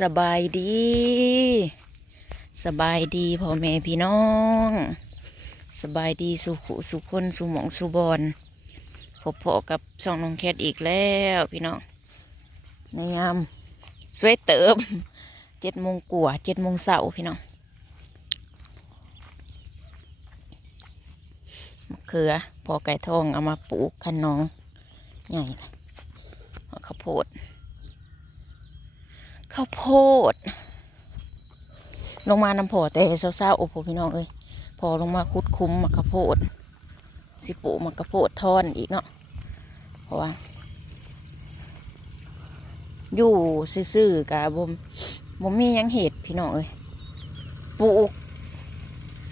สบายดี สบายดีพ่อแม่พี่น้อง สบายดีสุขสุคนสุหมองสุบอนพบพอกับช่องน้องแคทอีกแล้วพี่น้องในยามสวยเติมเจ็ดโมงกว่าเจ็ดโมงเสาร์พี่น้องมะเขือพอไก่ทองเอามาปลูกคันน้องใหญ่เลยข้าวโพด ข้าวโพด ลงมานำพอแต่เศร้าๆโอ้โหพี่น้องเอ้ยพอลงมาคุดคุ้มมักข้าวโพด สิปูกมักข้าวโพดทอนอีกเนาะเพราะว่า อยู่ซื่อๆกะบ่มบ่มียังเหตุพี่น้องเอ้ยปลูก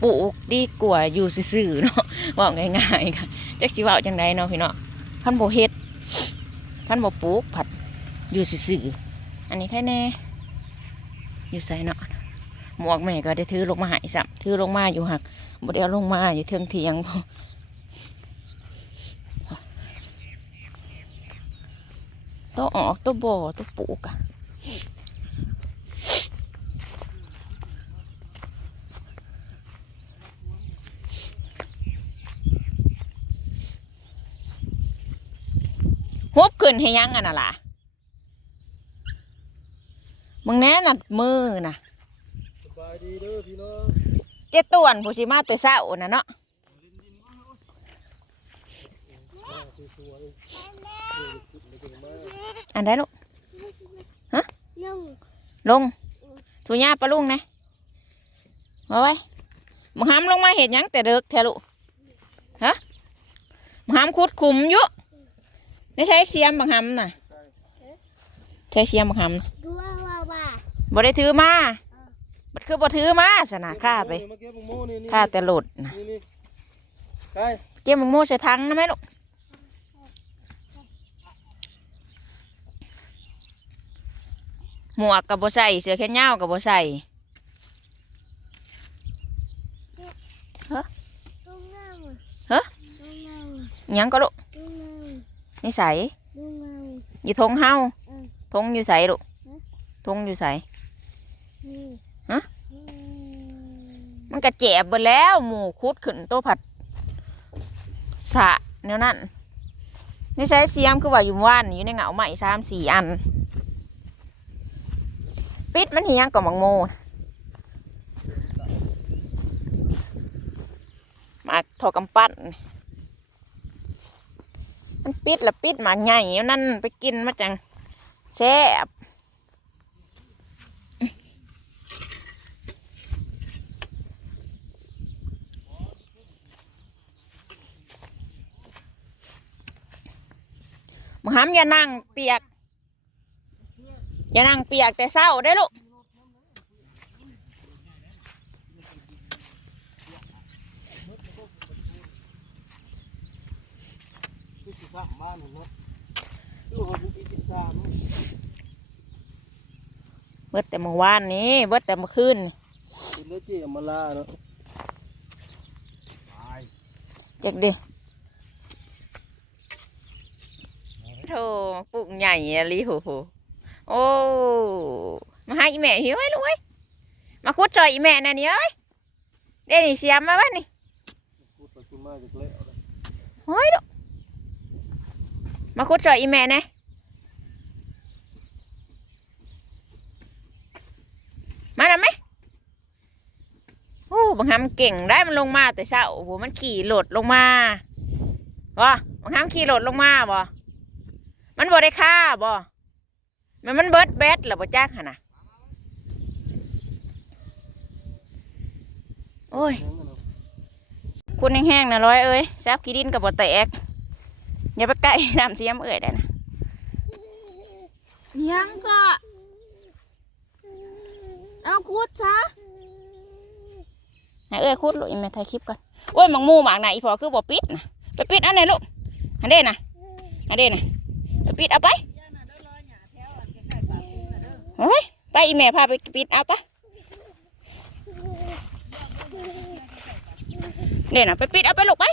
ปลูกดีกว่าอยู่ซื่อๆเนาะว่าง่ายๆค่ะจักสิว้าจังไดเนาะพี่น้องพันบ่เฮ็ดพันบ่ปลูกผัดอยู่ซื่อๆ อันนี้แค่แน่ อยู่ใส่เนาะหมวกแม่ก็ได้ถือลงมาหายสัมถือลงมาอยู่หักบดเอาลงมาอยู่เทิงเทียงพอตัวออกตัวบ่อตัวปลูกอะฮบขึ้นให้ยังอันน่ะล่ะ มึงแน่นัดมือนะสบายดีเด้อพี่น้องเจ็ดต่วนผู้สิมาแต่เช้าน่ะเนาะมาสวยๆเดี๋ยวจะขึ้นแล้วจะมาอันใดลูกนึ่งลงทุญ่าปลาลุงนะมาไว้มึงหามลงมาเห็ดหยังแต่เด็กแทลูกฮะมึงหามคุดขุมอยู่ได้ใช้เสียมบังหำน่ะใช้เสียมบังหำน่ะดูว่าว่าว่า บ่ได้ถือมาบัดคือบ่ถือมาสนะข้าไปมาเก็บโมนี่นี่ข้าแต่หลุดนะนี่นี่ไปเก็บมึงโม่ใส่ถังนะแม่ลูกหมวกกับบ่ใส่เสื้อแขนยาวกับบ่ใส่ดูเงาฮะดูเงาอิหยังก็ลูกดูเงานิสัยดูเงาอยู่ทงเฮาเออทงอยู่ใส่ลูกฮะทงอยู่ใส่นี่ ฮะมันกระเจ็บไปแล้ว หมูคุดขึ้นโตผัดสะแนวนั้นนี่ใช้เสียมคือว่าอยู่ว่านอยู่ในเหงาใหม่สามสี่อัน ปิดมันเฮียงกับมังโมมาทอกำปั้นมันปิดล้วปิดหมาใหญ่เอานั่นไปกินมาจังแซ่บ มึงห้ามอย่านั่งเปียก อย่านั่งเปียกแต่เศร้าได้อลูกที่สิบสามบ้านเนาะดูเขาเป็นที่สิบสามเบิดแต่เมื่อวานนี้เบิดแต่เมื่อคืนเป็นแล้วเจียมาลาเนาะตายจักดิโธ่ปลูกใหญ่อะลิโหโหโอ้ มาให้อีแม่หิวไว้ลูกเอ้ยมาคุดจอยแม่น่ะนี่เอ้ยเดี๋ยวนี่เสียมมาบ้านี่เฮ้ยลูกมาคุดจอยแม่นะมาแล้วไหมโอ้บางคำเก่งได้มันลงมาแต่เช้าโอ้โหมันขี่หลดลงมาวะบางคำขี่หลดลงมาบ่ มันบ่ได้ค่าบ่มันมันเบิดแบดหรือบ่จักหนนะโอ้ยนั่งกันเนาะคุณแห้งๆนะร้อยเอ้ยแซบขี้ดินกับบ่แตกอย่าไปใกล้น้ำเสียมเอ้ยได้นะยังก็เอาคุดซะให้เอ้ยคุดลูกอีแม่ถ่ายคลิปก่อนโอ้ยหมังมูหมากไหนะอีพอคือบ่ปิดนะไปปิดอันไหนลูกอันเด้นะอันเด้นะ ปปิดเอาไปเฮ้ยไปอีแม่พาไปปิดเอาปะเด้นะไปปิดเอาไปลูกไป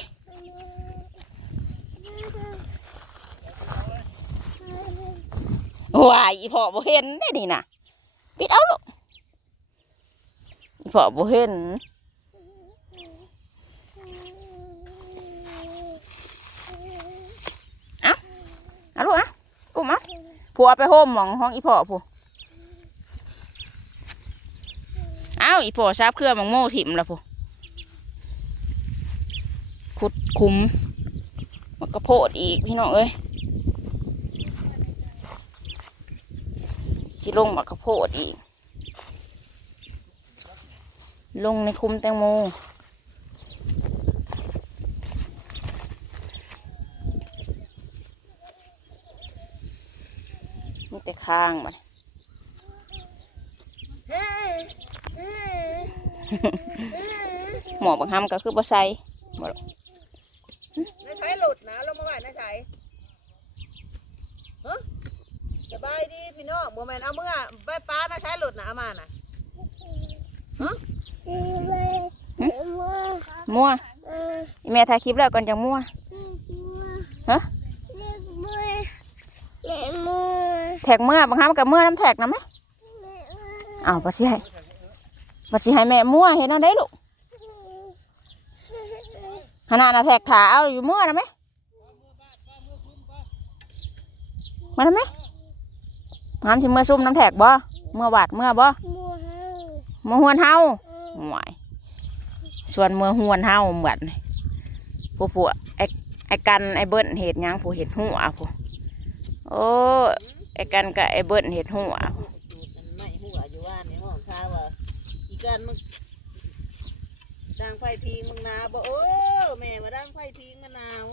ว้ายอีพอบ่เห็นได้นี่นะปิดเอาลูกอีพ่อบ่เห็น เอาลูกอะอุ้มอะผัวไปโฮมหมองห้องอีพ่อผู้อ้าวอีพ่อซาบเครื่องมองโม่ถิ่มละผู้ขุดคุมมันก็โพดอีกพี่น้องเอ้ยสิลงมากระโพดอีก ลงในคุมแตงโม มีแต่ข้างมันหมอบางคำก็คือบ่ใส่บ่หรอกน้าใช้หลุดนะลงมาไหวน้าใช้ฮะสบายดีพี่น้องโมแมนเอาเมื่อไปป้าน้าใช้หลุดนะเอามาน่ะมั่วอีแม่ถ่ายคลิปแล้วก่อนจังมั่วฮะ แท็กเมื่อบางคำกับเมื่อน้ำแท็กนะไหมอ้าวปัดสิให้ปัดสิให้แม่มั่วเห็นอันได้ลูกขนาดน่ะแท็กขาเอาอยู่เมื่อนะไหมมาได้ไหมงามสิเมื่อซุ่มน้ำแท็กบ่เมื่อบาดเมื่อบ่เมื่อหวนเฮาหวายส่วนเมื่อหวนเฮาเหมือนผู้ผู้ไอ้ไอ้กันไอ้เบิ้ลเห็ดหยังผู้เห็ดหัวผู้โอ้ กันกับไอ้เบิ้ลเห็ดหัวไม่หัวอยู่ว่านี่ห้องข้าวว่าอีกันมึงดังไฟพิงมึงหนาวบ่โอ้แม่มาดังไฟพิงมะนาว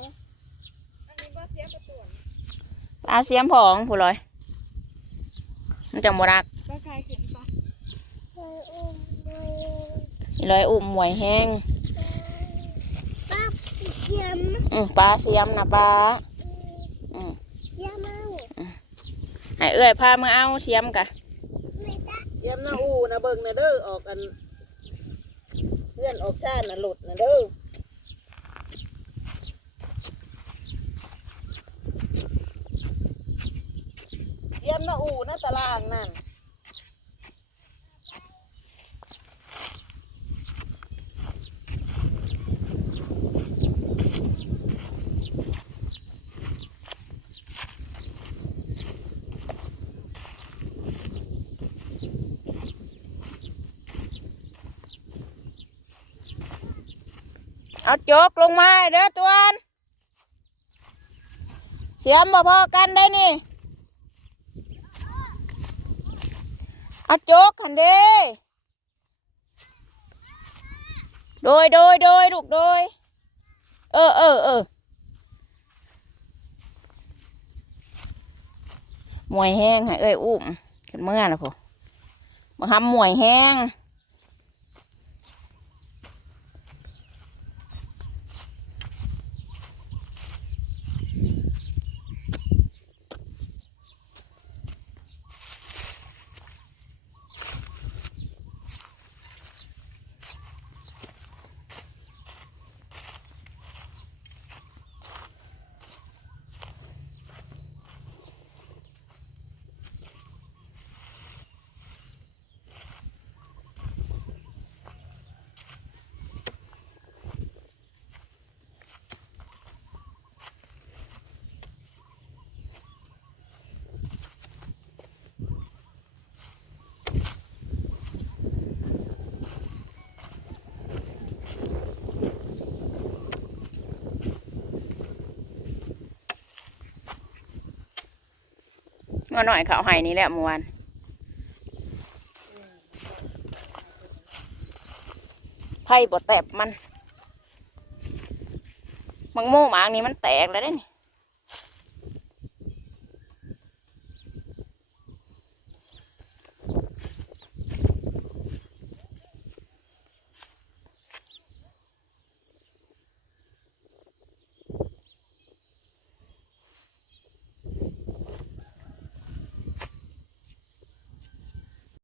เอาเสียมผองผู้ลอยมันจังบรักอีลอยอุ้มหมวยแห้งอืมปลาเสียมนะปลาอืม ให้เอื้อยพามือเอาเสียมกะเยี่ยมนาอูนะเบิ่งนะเด้อออกกันเพื่อนออกชาตินะหลุดนะเด้อเยี่ยมนาอูนะตารางนั่น เอาโจกลงมาเด้อตัวนเสียมบ่พอกันได้นี่ เอาโจกขันเด้โดยโดยโดยลูกโดย เออเออเออหมวยแห้งให้เอ้ยอุ้มกันเมื่อนะพ่อมาทำหมวยแห้ง มาหน่อยเขาให้นี่แหละเมื่อวานไพ่บ่แตบมันมังโม่หมางนี่มันแตกแล้วเด้นี่